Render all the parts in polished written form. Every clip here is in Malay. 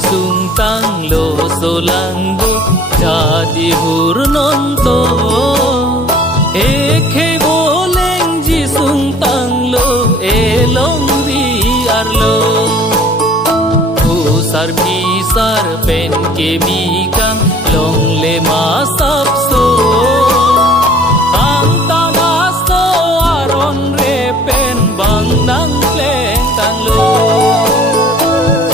sung tang lo so lang do jadi hur non to e khe boleng ji sung tang lo e long ri ar lo sar bi sar pen ke mi kang long le ma sap so ang ta na so aron re pen bang nang leng tang lo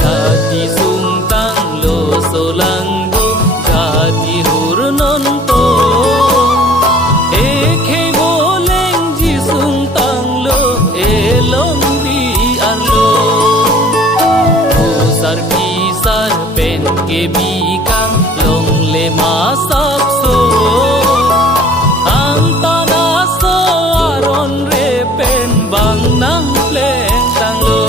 jadi sung tang lo so lang do jadi hur non to e khe boleng ji sung tang lo e long ri ar lo sar bi sar pen ke mi kang long le ma sap so ang ta na so aron re pen bang nang leng tang lo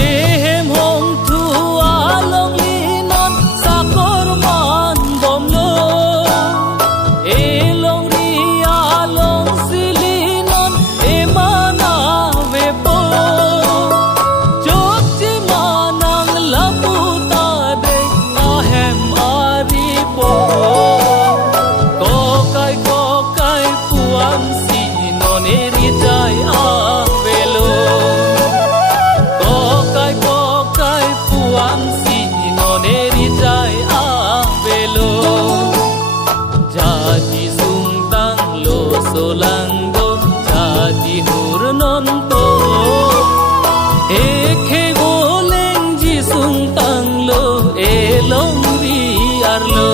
ehem hong thu along linon sa korman bomlo elong ri along silinon emana vepo chok chi manang laputa de ahem ari po kokai puam sinon eri jai avelo puam sinon eri jai avelo jadi sung tang lo so lang do jadi hur non to e khe boleng ji sung tang lo e long ri ar lo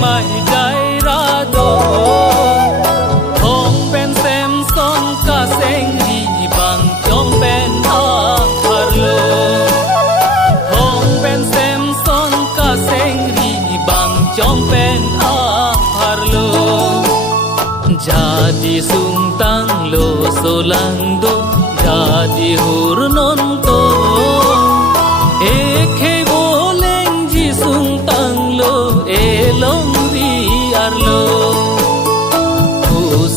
mai jai ra do thong pen sem son ka seng ri bang chong pen a phar lo thong pen sem son ka seng ri bang chong pen a phar lo jadi sung tang lo so lang do jadi hur non to e khe boleng ji sung tang lo e long ri ar lo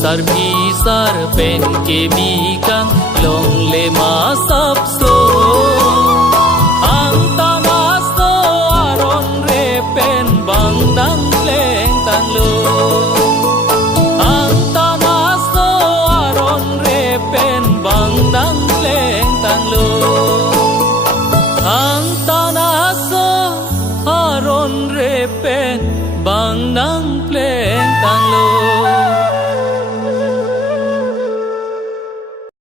sar bi sar pen ke mi kang long le ma sap so ang ta na so aron re pen bang dang leng tang lo